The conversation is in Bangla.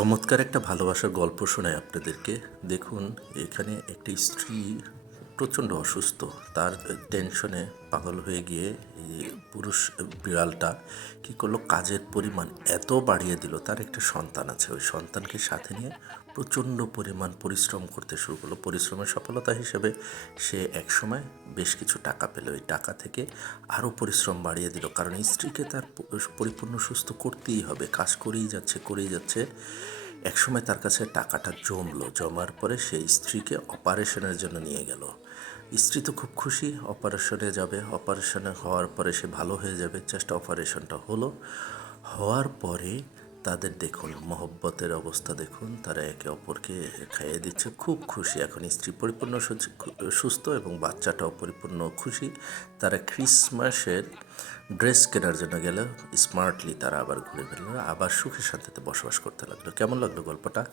চমৎকার একটা ভালোবাসার গল্প শোনায় আপনাদেরকে। দেখুন এখানে একটি স্ত্রী প্রচণ্ড অসুস্থ। তার টেনশনে পাগল হয়ে গিয়ে পুরুষ বিড়ালটা কী করল? কাজের পরিমাণ এত বাড়িয়ে দিল। তার একটা সন্তান আছে। ওই সন্তানকে সাথে নিয়ে প্রচণ্ড পরিমাণ পরিশ্রম করতে শুরু করল। পরিশ্রমের সফলতা হিসেবে সে একসময় বেশ কিছু টাকা পেল। ওই টাকা থেকে আরও পরিশ্রম বাড়িয়ে দিল। কারণ স্ত্রীকে তার পরিপূর্ণ সুস্থ করতেই হবে। কাজ করেই যাচ্ছে করেই যাচ্ছে। একসময় তার কাছে টাকাটা জমলো। জমার পরে সেই স্ত্রীকে অপারেশনের জন্য নিয়ে গেল। স্ত্রী তো খুব খুশি অপারেশনে যাবে। অপারেশনে হওয়ার পরে সে ভালো হয়ে যাবে। চেষ্টা অপারেশনটা হলো। হওয়ার পরে তাদের দেখুন, মহব্বতের অবস্থা দেখুন। তারা একে অপরকে খাইয়ে দিচ্ছে। খুব খুশি। এখন স্ত্রী পরিপূর্ণ সুস্থ এবং বাচ্চাটাও পরিপূর্ণ খুশি। তারা ক্রিসমাসের ড্রেস কেনার জন্য গেল। স্মার্টলি তারা আবার ঘুরে ফেলল আবার সুখে শান্তিতে বসবাস করতে লাগল। কেমন লাগল গল্পটা?